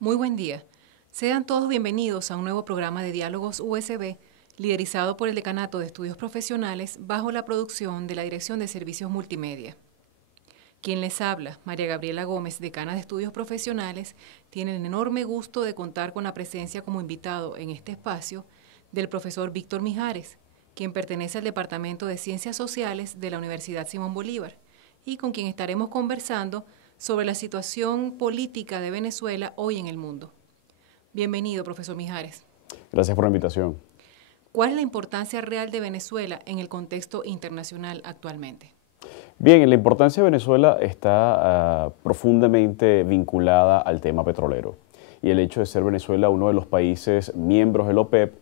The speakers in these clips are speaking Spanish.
Muy buen día. Sean todos bienvenidos a un nuevo programa de Diálogos USB, liderizado por el Decanato de Estudios Profesionales bajo la producción de la Dirección de Servicios Multimedia. Quien les habla, María Gabriela Gómez, decana de Estudios Profesionales, tiene el enorme gusto de contar con la presencia como invitado en este espacio del profesor Víctor Mijares, quien pertenece al Departamento de Ciencias Sociales de la Universidad Simón Bolívar, y con quien estaremos conversando sobre la situación política de Venezuela hoy en el mundo. Bienvenido, profesor Mijares. Gracias por la invitación. ¿Cuál es la importancia real de Venezuela en el contexto internacional actualmente? Bien, la importancia de Venezuela está profundamente vinculada al tema petrolero y el hecho de ser Venezuela uno de los países miembros del OPEP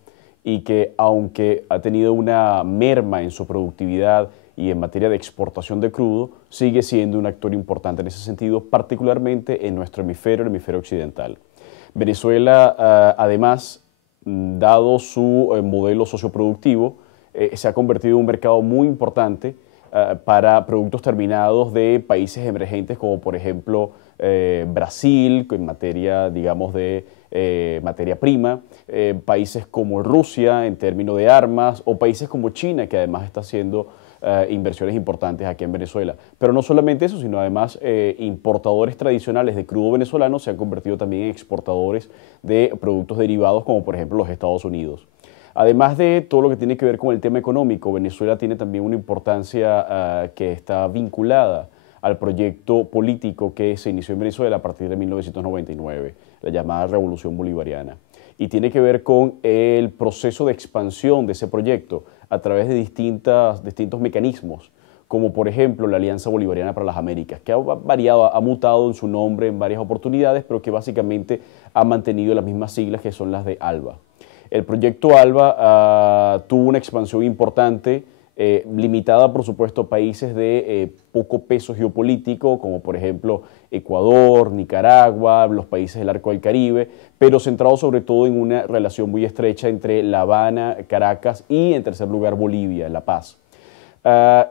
y que aunque ha tenido una merma en su productividad y en materia de exportación de crudo, sigue siendo un actor importante en ese sentido, particularmente en nuestro hemisferio, el hemisferio occidental. Venezuela, además, dado su modelo socioproductivo, se ha convertido en un mercado muy importante para productos terminados de países emergentes como por ejemplo Brasil, en materia, digamos, de materia prima, países como Rusia en términos de armas o países como China, que además está haciendo inversiones importantes aquí en Venezuela. Pero no solamente eso, sino además importadores tradicionales de crudo venezolano se han convertido también en exportadores de productos derivados como por ejemplo los Estados Unidos. Además de todo lo que tiene que ver con el tema económico, Venezuela tiene también una importancia que está vinculada al proyecto político que se inició en Venezuela a partir de 1999, la llamada Revolución Bolivariana. Y tiene que ver con el proceso de expansión de ese proyecto a través de distintos mecanismos, como por ejemplo la Alianza Bolivariana para las Américas, que ha variado, ha mutado en su nombre en varias oportunidades, pero que básicamente ha mantenido las mismas siglas que son las de ALBA. El proyecto ALBA tuvo una expansión importante, limitada por supuesto a países de poco peso geopolítico, como por ejemplo Ecuador, Nicaragua, los países del Arco del Caribe, pero centrado sobre todo en una relación muy estrecha entre La Habana, Caracas y en tercer lugar Bolivia, La Paz.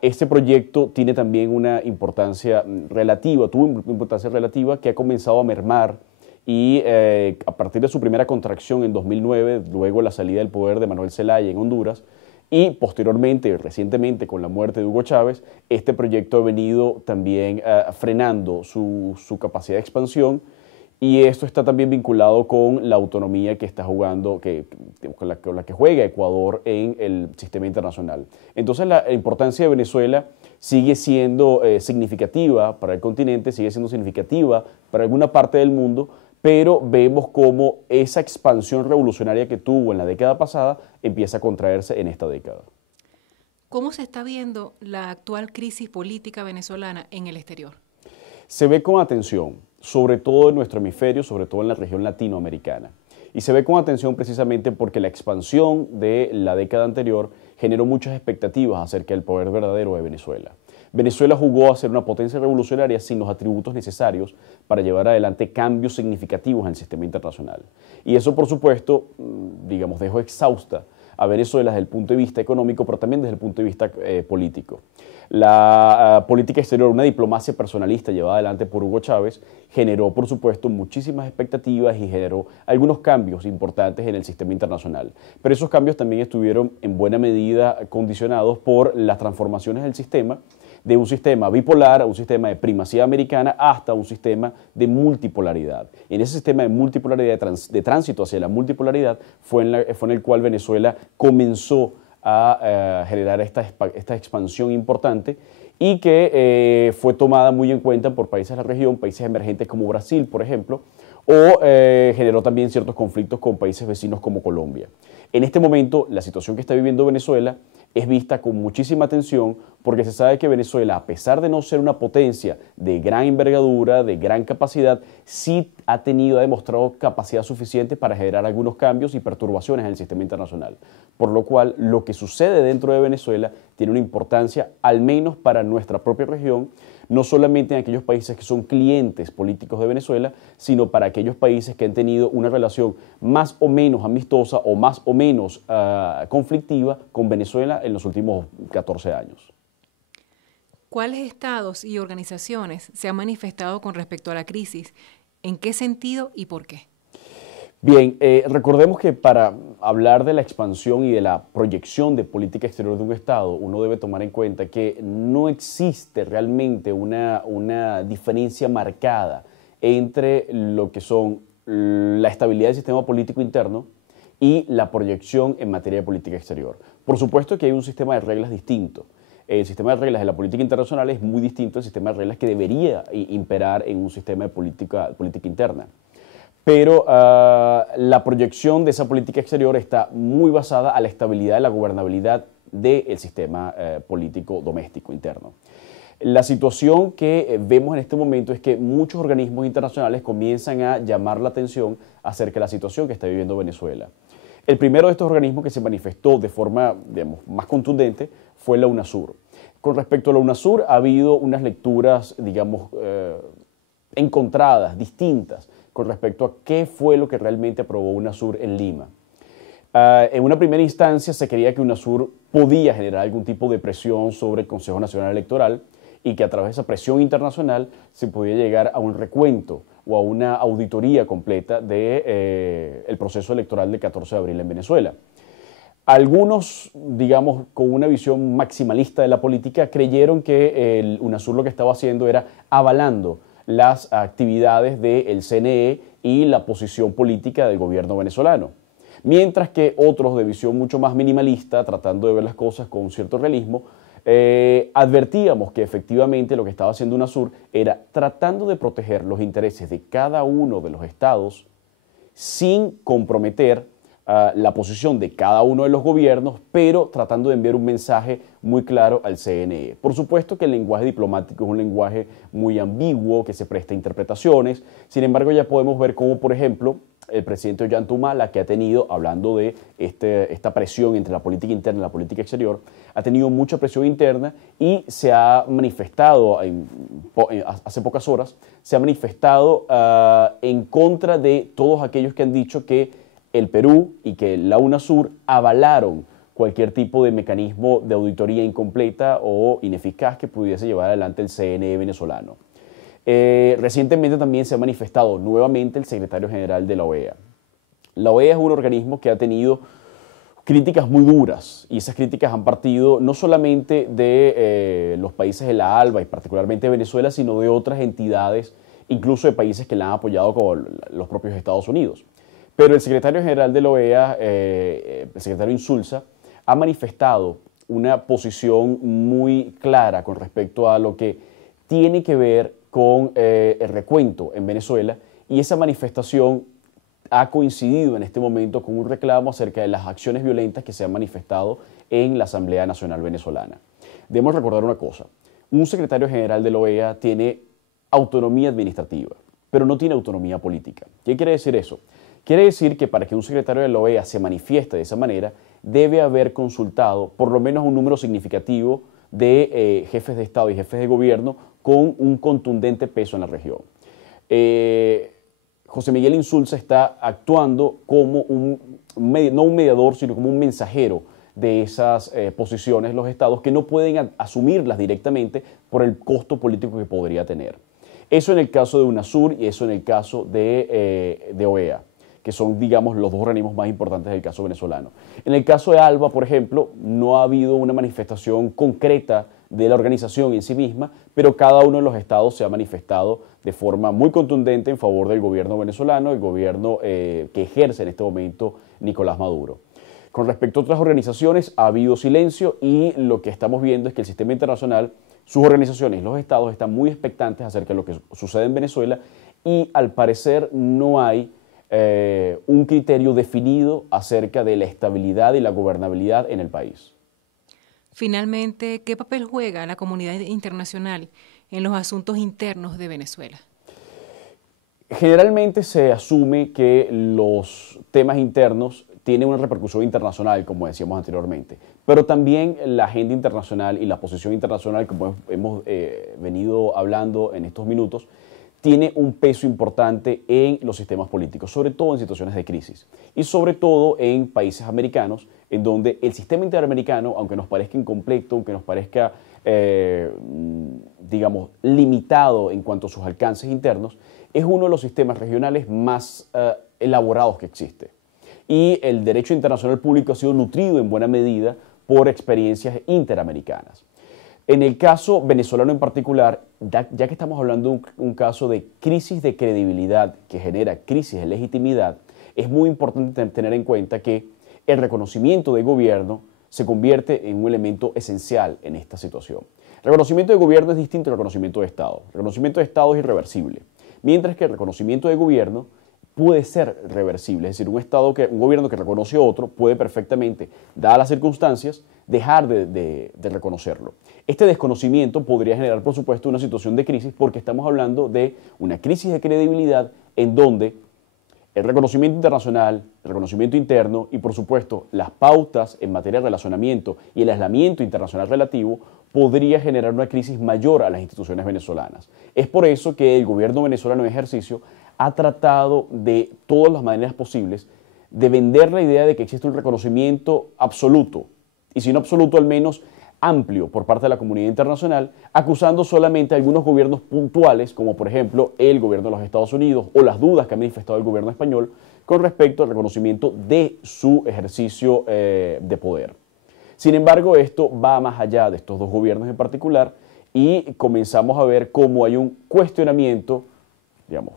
Este proyecto tiene también una importancia relativa, tuvo una importancia relativa que ha comenzado a mermar y a partir de su primera contracción en 2009, luego la salida del poder de Manuel Zelaya en Honduras, y posteriormente, recientemente, con la muerte de Hugo Chávez, este proyecto ha venido también frenando su capacidad de expansión, y esto está también vinculado con la autonomía que está jugando, con la que juega Ecuador en el sistema internacional. Entonces la importancia de Venezuela sigue siendo significativa para el continente, sigue siendo significativa para alguna parte del mundo, pero vemos cómo esa expansión revolucionaria que tuvo en la década pasada empieza a contraerse en esta década. ¿Cómo se está viendo la actual crisis política venezolana en el exterior? Se ve con atención, sobre todo en nuestro hemisferio, sobre todo en la región latinoamericana. Y se ve con atención precisamente porque la expansión de la década anterior generó muchas expectativas acerca del poder verdadero de Venezuela. Venezuela jugó a ser una potencia revolucionaria sin los atributos necesarios para llevar adelante cambios significativos en el sistema internacional. Y eso, por supuesto, digamos, dejó exhausta a Venezuela desde el punto de vista económico, pero también desde el punto de vista político. La política exterior, una diplomacia personalista llevada adelante por Hugo Chávez, generó, por supuesto, muchísimas expectativas y generó algunos cambios importantes en el sistema internacional. Pero esos cambios también estuvieron en buena medida condicionados por las transformaciones del sistema, de un sistema bipolar a un sistema de primacía americana hasta un sistema de multipolaridad. En ese sistema de multipolaridad, de tránsito hacia la multipolaridad, fue en el cual Venezuela comenzó a generar esta expansión importante y que fue tomada muy en cuenta por países de la región, países emergentes como Brasil, por ejemplo, o generó también ciertos conflictos con países vecinos como Colombia. En este momento, la situación que está viviendo Venezuela es vista con muchísima atención porque se sabe que Venezuela, a pesar de no ser una potencia de gran envergadura, de gran capacidad, sí ha demostrado capacidad suficiente para generar algunos cambios y perturbaciones en el sistema internacional. Por lo cual, lo que sucede dentro de Venezuela tiene una importancia, al menos para nuestra propia región, no solamente en aquellos países que son clientes políticos de Venezuela, sino para aquellos países que han tenido una relación más o menos amistosa o más o menos conflictiva con Venezuela en los últimos 14 años. ¿Cuáles estados y organizaciones se han manifestado con respecto a la crisis? ¿En qué sentido y por qué? Bien, recordemos que para hablar de la expansión y de la proyección de política exterior de un Estado, uno debe tomar en cuenta que no existe realmente una diferencia marcada entre lo que son la estabilidad del sistema político interno y la proyección en materia de política exterior. Por supuesto que hay un sistema de reglas distinto. El sistema de reglas de la política internacional es muy distinto al sistema de reglas que debería imperar en un sistema de política interna. Pero la proyección de esa política exterior está muy basada a la estabilidad y la gobernabilidad del sistema político doméstico interno. La situación que vemos en este momento es que muchos organismos internacionales comienzan a llamar la atención acerca de la situación que está viviendo Venezuela. El primero de estos organismos que se manifestó de forma, digamos, más contundente fue la UNASUR. Con respecto a la UNASUR ha habido unas lecturas, digamos, encontradas, distintas, con respecto a qué fue lo que realmente aprobó UNASUR en Lima. En una primera instancia se creía que UNASUR podía generar algún tipo de presión sobre el Consejo Nacional Electoral y que a través de esa presión internacional se podía llegar a un recuento o a una auditoría completa del proceso electoral del 14 de abril en Venezuela. Algunos, digamos, con una visión maximalista de la política, creyeron que el UNASUR lo que estaba haciendo era avalando las actividades del CNE y la posición política del gobierno venezolano. Mientras que otros de visión mucho más minimalista, tratando de ver las cosas con un cierto realismo, advertíamos que efectivamente lo que estaba haciendo UNASUR era tratando de proteger los intereses de cada uno de los estados sin comprometer la posición de cada uno de los gobiernos, pero tratando de enviar un mensaje muy claro al CNE. Por supuesto que el lenguaje diplomático es un lenguaje muy ambiguo, que se presta a interpretaciones. Sin embargo, ya podemos ver cómo, por ejemplo, el presidente Ollanta Humala, que ha tenido, hablando de esta presión entre la política interna y la política exterior, ha tenido mucha presión interna y se ha manifestado, hace pocas horas, se ha manifestado en contra de todos aquellos que han dicho que el Perú y que la UNASUR avalaron cualquier tipo de mecanismo de auditoría incompleta o ineficaz que pudiese llevar adelante el CNE venezolano. Recientemente también se ha manifestado nuevamente el secretario general de la OEA. La OEA es un organismo que ha tenido críticas muy duras y esas críticas han partido no solamente de los países de la ALBA y particularmente de Venezuela, sino de otras entidades, incluso de países que la han apoyado como los propios Estados Unidos. Pero el secretario general de la OEA, el secretario Insulza, ha manifestado una posición muy clara con respecto a lo que tiene que ver con el recuento en Venezuela, y esa manifestación ha coincidido en este momento con un reclamo acerca de las acciones violentas que se han manifestado en la Asamblea Nacional Venezolana. Debemos recordar una cosa: un secretario general de la OEA tiene autonomía administrativa, pero no tiene autonomía política. ¿Qué quiere decir eso? Quiere decir que para que un secretario de la OEA se manifieste de esa manera, debe haber consultado por lo menos un número significativo de jefes de Estado y jefes de gobierno con un contundente peso en la región. José Miguel Insulza está actuando como no un mediador, sino como un mensajero de esas posiciones de los estados que no pueden asumirlas directamente por el costo político que podría tener. Eso en el caso de UNASUR y eso en el caso de OEA, que son, digamos, los dos organismos más importantes del caso venezolano. En el caso de ALBA, por ejemplo, no ha habido una manifestación concreta de la organización en sí misma, pero cada uno de los estados se ha manifestado de forma muy contundente en favor del gobierno venezolano, el gobierno que ejerce en este momento Nicolás Maduro. Con respecto a otras organizaciones, ha habido silencio y lo que estamos viendo es que el sistema internacional, sus organizaciones, los estados están muy expectantes acerca de lo que sucede en Venezuela y al parecer no hay un criterio definido acerca de la estabilidad y la gobernabilidad en el país. Finalmente, ¿qué papel juega la comunidad internacional en los asuntos internos de Venezuela? Generalmente se asume que los temas internos tienen una repercusión internacional, como decíamos anteriormente, pero también la agenda internacional y la posición internacional, como hemos venido hablando en estos minutos, tiene un peso importante en los sistemas políticos, sobre todo en situaciones de crisis y sobre todo en países americanos, en donde el sistema interamericano, aunque nos parezca incompleto, aunque nos parezca, digamos, limitado en cuanto a sus alcances internos, es uno de los sistemas regionales más elaborados que existe. Y el derecho internacional público ha sido nutrido en buena medida por experiencias interamericanas. En el caso venezolano en particular, ya que estamos hablando de un caso de crisis de credibilidad que genera crisis de legitimidad, es muy importante tener en cuenta que el reconocimiento de gobierno se convierte en un elemento esencial en esta situación. El reconocimiento de gobierno es distinto al reconocimiento de Estado. El reconocimiento de Estado es irreversible, mientras que el reconocimiento de gobierno puede ser reversible. Es decir, un gobierno que reconoce a otro puede perfectamente, dadas las circunstancias, dejar de reconocerlo. Este desconocimiento podría generar, por supuesto, una situación de crisis porque estamos hablando de una crisis de credibilidad en donde el reconocimiento internacional, el reconocimiento interno y, por supuesto, las pautas en materia de relacionamiento y el aislamiento internacional relativo podría generar una crisis mayor a las instituciones venezolanas. Es por eso que el gobierno venezolano en ejercicio ha tratado de todas las maneras posibles de vender la idea de que existe un reconocimiento absoluto, y si no absoluto, al menos amplio por parte de la comunidad internacional, acusando solamente a algunos gobiernos puntuales, como por ejemplo el gobierno de los Estados Unidos o las dudas que ha manifestado el gobierno español con respecto al reconocimiento de su ejercicio de poder. Sin embargo, esto va más allá de estos dos gobiernos en particular y comenzamos a ver cómo hay un cuestionamiento, digamos,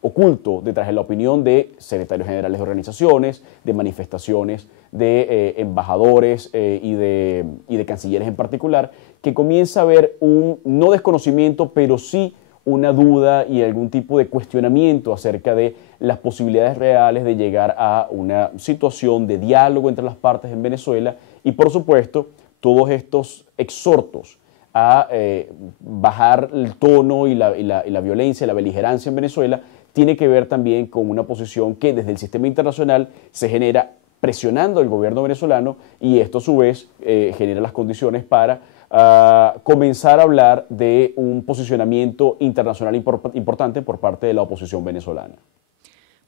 oculto detrás de la opinión de secretarios generales de organizaciones, de manifestaciones, de embajadores y de cancilleres en particular, que comienza a haber un no desconocimiento, pero sí una duda y algún tipo de cuestionamiento acerca de las posibilidades reales de llegar a una situación de diálogo entre las partes en Venezuela y, por supuesto, todos estos exhortos a bajar el tono y la violencia, la beligerancia en Venezuela, tiene que ver también con una posición que desde el sistema internacional se genera presionando al gobierno venezolano y esto a su vez genera las condiciones para comenzar a hablar de un posicionamiento internacional importante por parte de la oposición venezolana.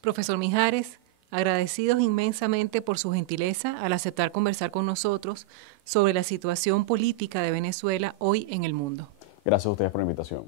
Profesor Mijares, agradecidos inmensamente por su gentileza al aceptar conversar con nosotros sobre la situación política de Venezuela hoy en el mundo. Gracias a ustedes por la invitación.